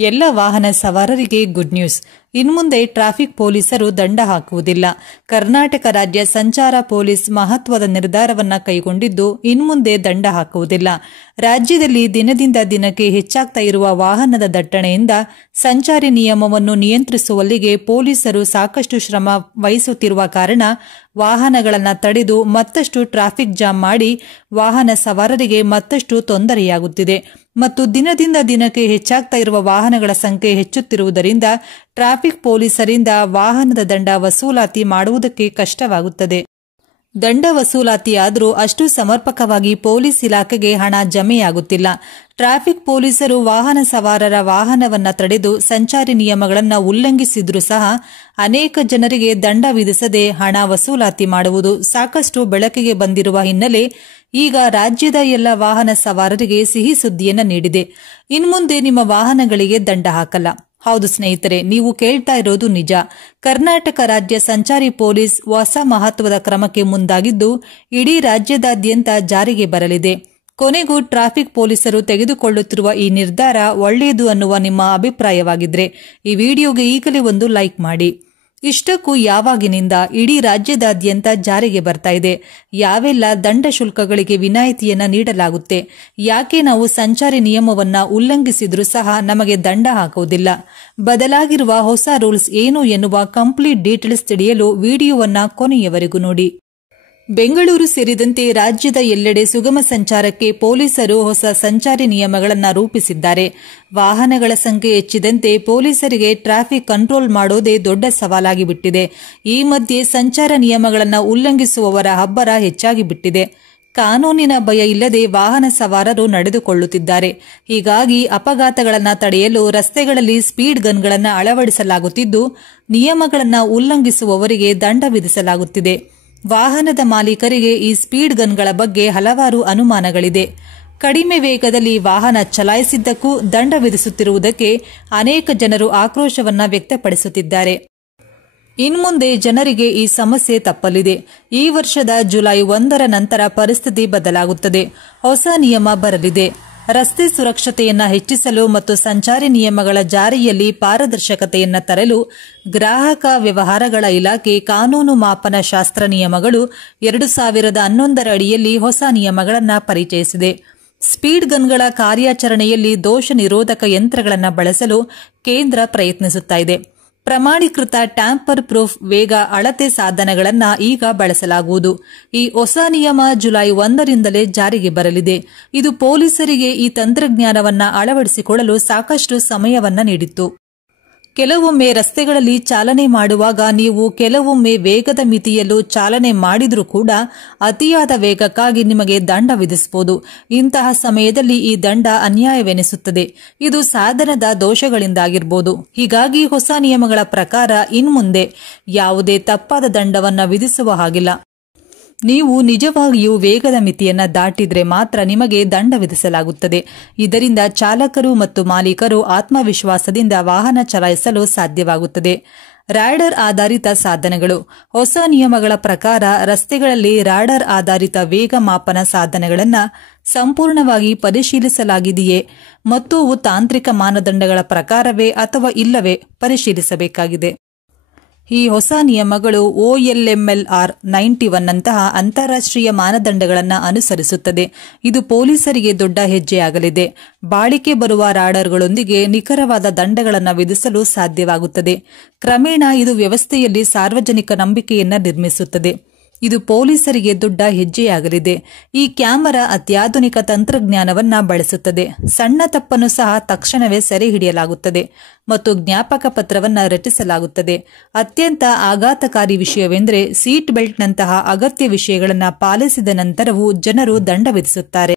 ಎಲ್ಲ ವಾಹನ ಸವಾರರಿಗೆ ಗುಡ್ ನ್ಯೂಸ್. ಇನ್ಮುಂದೆ ಟ್ರಾಫಿಕ್ ಪೊಲೀಸರು ದಂಡ ಹಾಕುವುದಿಲ್ಲ. ಕರ್ನಾಟಕ ರಾಜ್ಯ ಸಂಚಾರ ಪೊಲೀಸ್ ಮಹತ್ವದ ನಿರ್ಧಾರವನ್ನ ಕೈಗೊಂಡಿದ್ದು, ಇನ್ಮುಂದೆ ದಂಡ ಹಾಕುವುದಿಲ್ಲ. ರಾಜ್ಯದಲ್ಲಿ ದಿನದಿಂದ ದಿನಕ್ಕೆ ಹೆಚ್ಚಾಗ್ತಾ ಇರುವ ವಾಹನದ ದಟ್ಟಣೆಯಿಂದ ಸಂಚಾರಿ ನಿಯಮವನ್ನು ನಿಯಂತ್ರಿಸುವಲ್ಲಿಗೆ ಪೊಲೀಸರು ಸಾಕಷ್ಟು ಶ್ರಮ ವಹಿಸುತ್ತಿರುವ ಕಾರಣ ವಾಹನಗಳನ್ನು ತಡೆದು ಮತ್ತಷ್ಟು ಟ್ರಾಫಿಕ್ ಜಾಮ್ ಮಾಡಿ ವಾಹನ ಸವಾರರಿಗೆ ಮತ್ತಷ್ಟು ತೊಂದರೆಯಾಗುತ್ತಿದೆ ಮತ್ತು ದಿನದಿಂದ ದಿನಕ್ಕೆ ಹೆಚ್ಚಾಗ್ತಾ ಇರುವ ವಾಹನಗಳ ಸಂಖ್ಯೆ ಹೆಚ್ಚುತ್ತಿರುವುದರಿಂದ ಟ್ರಾಫಿಕ್ ಪೊಲೀಸರಿಂದ ವಾಹನದ ದಂಡ ವಸೂಲಾತಿ ಮಾಡುವುದಕ್ಕೆ ಕಷ್ಟವಾಗುತ್ತದೆ. ದಂಡ ವಸೂಲಾತಿಯಾದರೂ ಅಷ್ಟು ಸಮರ್ಪಕವಾಗಿ ಪೊಲೀಸ್ ಇಲಾಖೆಗೆ ಹಣ ಜಮೆಯಾಗುತ್ತಿಲ್ಲ. ಟ್ರಾಫಿಕ್ ಪೊಲೀಸರು ವಾಹನ ಸವಾರರ ವಾಹನವನ್ನ ತಡೆದು ಸಂಚಾರಿ ನಿಯಮಗಳನ್ನು ಉಲ್ಲಂಘಿಸಿದ್ರೂ ಸಹ ಅನೇಕ ಜನರಿಗೆ ದಂಡ ವಿಧಿಸದೆ ಹಣ ವಸೂಲಾತಿ ಮಾಡುವುದು ಸಾಕಷ್ಟು ಬೆಳಕಿಗೆ ಬಂದಿರುವ ಹಿನ್ನೆಲೆ ಈಗ ರಾಜ್ಯದ ಎಲ್ಲ ವಾಹನ ಸವಾರರಿಗೆ ಸಿಹಿ ಸುದ್ದಿಯನ್ನ ನೀಡಿದೆ. ಇನ್ಮುಂದೆ ನಿಮ್ಮ ವಾಹನಗಳಿಗೆ ದಂಡ ಹಾಕಲ್ಲ. ಹೌದು ಸ್ನೇಹಿತರೆ, ನೀವು ಕೇಳ್ತಾ ಇರೋದು ನಿಜ. ಕರ್ನಾಟಕ ರಾಜ್ಯ ಸಂಚಾರಿ ಪೊಲೀಸ್ ಹೊಸ ಮಹತ್ವದ ಕ್ರಮಕ್ಕೆ ಮುಂದಾಗಿದ್ದು, ಇಡೀ ರಾಜ್ಯದಾದ್ಯಂತ ಜಾರಿಗೆ ಬರಲಿದೆ. ಕೊನೆಗೂ ಟ್ರಾಫಿಕ್ ಪೊಲೀಸರು ತೆಗೆದುಕೊಳ್ಳುತ್ತಿರುವ ಈ ನಿರ್ಧಾರ ಒಳ್ಳೆಯದು ಅನ್ನುವ ನಿಮ್ಮ ಅಭಿಪ್ರಾಯವಾಗಿದ್ರೆ ಈ ವಿಡಿಯೋಗೆ ಈಗಲೇ ಒಂದು ಲೈಕ್ ಮಾಡಿ. ಇಷ್ಟಕ್ಕೂ ಯಾವಾಗಿನಿಂದ ಇಡೀ ರಾಜ್ಯದಾದ್ಯಂತ ಜಾರಿಗೆ ಬರ್ತಾ ಇದೆ? ಯಾವೆಲ್ಲ ದಂಡ ಶುಲ್ಕಗಳಿಗೆ ವಿನಾಯಿತಿಯನ್ನ ನೀಡಲಾಗುತ್ತೆ? ಯಾಕೆ ನಾವು ಸಂಚಾರಿ ನಿಯಮವನ್ನ ಉಲ್ಲಂಘಿಸಿದ್ರೂ ಸಹ ನಮಗೆ ದಂಡ ಹಾಕುವುದಿಲ್ಲ? ಬದಲಾಗಿರುವ ಹೊಸ ರೂಲ್ಸ್ ಏನು ಎನ್ನುವ ಕಂಪ್ಲೀಟ್ ಡೀಟೇಲ್ಸ್ ತಿಳಿಯಲು ವಿಡಿಯೋವನ್ನ ಕೊನೆಯವರೆಗೂ ನೋಡಿ. ಬೆಂಗಳೂರು ಸೇರಿದಂತೆ ರಾಜ್ಯದ ಎಲ್ಲೆಡೆ ಸುಗಮ ಸಂಚಾರಕ್ಕೆ ಪೊಲೀಸರು ಹೊಸ ಸಂಚಾರಿ ನಿಯಮಗಳನ್ನು ರೂಪಿಸಿದ್ದಾರೆ. ವಾಹನಗಳ ಸಂಖ್ಯೆ ಹೆಚ್ಚಿದಂತೆ ಪೊಲೀಸರಿಗೆ ಟ್ರಾಫಿಕ್ ಕಂಟ್ರೋಲ್ ಮಾಡೋದೇ ದೊಡ್ಡ ಸವಾಲಾಗಿ ಬಿಟ್ಟಿದೆ. ಈ ಮಧ್ಯೆ ಸಂಚಾರ ನಿಯಮಗಳನ್ನು ಉಲ್ಲಂಘಿಸುವವರ ಅಬ್ಬರ ಹೆಚ್ಚಾಗಿ ಬಿಟ್ಟಿದೆ. ಕಾನೂನಿನ ಭಯ ಇಲ್ಲದೆ ವಾಹನ ಸವಾರರು ನಡೆದುಕೊಳ್ಳುತ್ತಿದ್ದಾರೆ. ಹೀಗಾಗಿ ಅಪಘಾತಗಳನ್ನು ತಡೆಯಲು ರಸ್ತೆಗಳಲ್ಲಿ ಸ್ಪೀಡ್ ಗನ್ಗಳನ್ನು ಅಳವಡಿಸಲಾಗುತ್ತಿದ್ದು, ನಿಯಮಗಳನ್ನು ಉಲ್ಲಂಘಿಸುವವರಿಗೆ ದಂಡ ವಿಧಿಸಲಾಗುತ್ತಿದೆ. ವಾಹನದ ಮಾಲೀಕರಿಗೆ ಈ ಸ್ಪೀಡ್ ಗನ್ಗಳ ಬಗ್ಗೆ ಹಲವಾರು ಅನುಮಾನಗಳಿದೆ. ಕಡಿಮೆ ವೇಗದಲ್ಲಿ ವಾಹನ ಚಲಾಯಿಸಿದ್ದಕ್ಕೂ ದಂಡ ವಿಧಿಸುತ್ತಿರುವುದಕ್ಕೆ ಅನೇಕ ಜನರು ಆಕ್ರೋಶವನ್ನ ವ್ಯಕ್ತಪಡಿಸುತ್ತಿದ್ದಾರೆ. ಇನ್ಮುಂದೆ ಜನರಿಗೆ ಈ ಸಮಸ್ಯೆ ತಪ್ಪಲಿದೆ. ಈ ವರ್ಷದ ಜುಲೈ 1ರ ನಂತರ ಪರಿಸ್ಥಿತಿ ಬದಲಾಗುತ್ತದೆ. ಹೊಸ ನಿಯಮ ಬರಲಿದೆ. ರಸ್ತೆ ಸುರಕ್ಷತೆಯನ್ನ ಹೆಚ್ಚಿಸಲು ಮತ್ತು ಸಂಚಾರಿ ನಿಯಮಗಳ ಜಾರಿಯಲ್ಲಿ ಪಾರದರ್ಶಕತೆಯನ್ನ ತರಲು ಗ್ರಾಹಕ ವ್ಯವಹಾರಗಳ ಇಲಾಖೆ ಕಾನೂನು ಮಾಪನ ಶಾಸ್ತ್ರ ನಿಯಮಗಳು 2011ರ ಅಡಿಯಲ್ಲಿ ಹೊಸ ನಿಯಮಗಳನ್ನು ಪರಿಚಯಿಸಿದೆ. ಸ್ಪೀಡ್ ಗನ್ಗಳ ಕಾರ್ಯಾಚರಣೆಯಲ್ಲಿ ದೋಷ ನಿರೋಧಕ ಯಂತ್ರಗಳನ್ನು ಬಳಸಲು ಕೇಂದ್ರ ಪ್ರಯತ್ನಿಸುತ್ತಿದೆ. ಪ್ರಮಾಣೀಕೃತ ಟ್ಯಾಂಪರ್ ಪ್ರೂಫ್ ವೇಗ ಅಳತೆ ಸಾಧನಗಳನ್ನು ಈಗ ಬಳಸಲಾಗುವುದು. ಈ ಹೊಸ ನಿಯಮ ಜುಲೈ 1ರಿಂದಲೇ ಜಾರಿಗೆ ಬರಲಿದೆ. ಇದು ಪೊಲೀಸರಿಗೆ ಈ ತಂತ್ರಜ್ಞಾನವನ್ನು ಅಳವಡಿಸಿಕೊಳ್ಳಲು ಸಾಕಷ್ಟು ಸಮಯವನ್ನ ನೀಡಿತ್ತು. ಕೆಲವೊಮ್ಮೆ ರಸ್ತೆಗಳಲ್ಲಿ ಚಾಲನೆ ಮಾಡುವಾಗ ನೀವು ಕೆಲವೊಮ್ಮೆ ವೇಗದ ಮಿತಿಯಲ್ಲೂ ಚಾಲನೆ ಮಾಡಿದ್ರೂ ಕೂಡ ಅತಿಯಾದ ವೇಗಕ್ಕಾಗಿ ನಿಮಗೆ ದಂಡ ವಿಧಿಸಬಹುದು. ಇಂತಹ ಸಮಯದಲ್ಲಿ ಈ ದಂಡ ಅನ್ಯಾಯವೆನಿಸುತ್ತದೆ. ಇದು ಸಾಧನದ ದೋಷಗಳಿಂದಾಗಿರಬಹುದು. ಹೀಗಾಗಿ ಹೊಸ ನಿಯಮಗಳ ಪ್ರಕಾರ ಇನ್ಮುಂದೆ ಯಾವುದೇ ತಪ್ಪಾದ ದಂಡವನ್ನು ವಿಧಿಸುವ ಹಾಗಿಲ್ಲ. ನೀವು ನಿಜವಾಗಿಯೂ ವೇಗದ ಮಿತಿಯನ್ನ ದಾಟಿದ್ರೆ ಮಾತ್ರ ನಿಮಗೆ ದಂಡ ವಿಧಿಸಲಾಗುತ್ತದೆ. ಇದರಿಂದ ಚಾಲಕರು ಮತ್ತು ಮಾಲೀಕರು ಆತ್ಮವಿಶ್ವಾಸದಿಂದ ವಾಹನ ಚಲಾಯಿಸಲು ಸಾಧ್ಯವಾಗುತ್ತದೆ. ರಾಡರ್ ಆಧಾರಿತ ಸಾಧನಗಳು. ಹೊಸ ನಿಯಮಗಳ ಪ್ರಕಾರ ರಸ್ತೆಗಳಲ್ಲಿ ರಾಡರ್ ಆಧಾರಿತ ವೇಗ ಮಾಪನ ಸಾಧನಗಳನ್ನು ಸಂಪೂರ್ಣವಾಗಿ ಪರಿಶೀಲಿಸಲಾಗಿದೆಯೇ ಮತ್ತು ಅವು ತಾಂತ್ರಿಕ ಮಾನದಂಡಗಳ ಪ್ರಕಾರವೇ ಅಥವಾ ಇಲ್ಲವೇ ಪರಿಶೀಲಿಸಬೇಕಾಗಿದೆ. ಈ ಹೊಸ ನಿಯಮಗಳು OLMLR 91 ನಂತಹ ಅಂತಾರಾಷ್ಟ್ರೀಯ ಮಾನದಂಡಗಳನ್ನು ಅನುಸರಿಸುತ್ತದೆ. ಇದು ಪೊಲೀಸರಿಗೆ ದೊಡ್ಡ ಹೆಜ್ಜೆಯಾಗಲಿದೆ. ಬಾಳಿಕೆ ಬರುವ ರಾಡರ್ಗಳೊಂದಿಗೆ ನಿಖರವಾದ ದಂಡಗಳನ್ನು ವಿಧಿಸಲು ಸಾಧ್ಯವಾಗುತ್ತದೆ. ಕ್ರಮೇಣ ಇದು ವ್ಯವಸ್ಥೆಯಲ್ಲಿ ಸಾರ್ವಜನಿಕ ನಂಬಿಕೆಯನ್ನು ನಿರ್ಮಿಸುತ್ತದೆ. ಇದು ಪೊಲೀಸರಿಗೆ ದೊಡ್ಡ ಹೆಜ್ಜೆಯಾಗಲಿದೆ. ಈ ಕ್ಯಾಮೆರಾ ಅತ್ಯಾಧುನಿಕ ತಂತ್ರಜ್ಞಾನವನ್ನ ಬಳಸುತ್ತದೆ. ಸಣ್ಣ ತಪ್ಪನ್ನು ಸಹ ತಕ್ಷಣವೇ ಸೆರೆ ಹಿಡಿಯಲಾಗುತ್ತದೆ ಮತ್ತು ಜ್ಞಾಪಕ ಪತ್ರವನ್ನು ರಚಿಸಲಾಗುತ್ತದೆ. ಅತ್ಯಂತ ಆಘಾತಕಾರಿ ವಿಷಯವೆಂದರೆ ಸೀಟ್ ಬೆಲ್ಟ್ನಂತಹ ಅಗತ್ಯ ವಿಷಯಗಳನ್ನು ಪಾಲಿಸಿದ ನಂತರವೂ ಜನರು ದಂಡ ವಿಧಿಸುತ್ತಾರೆ.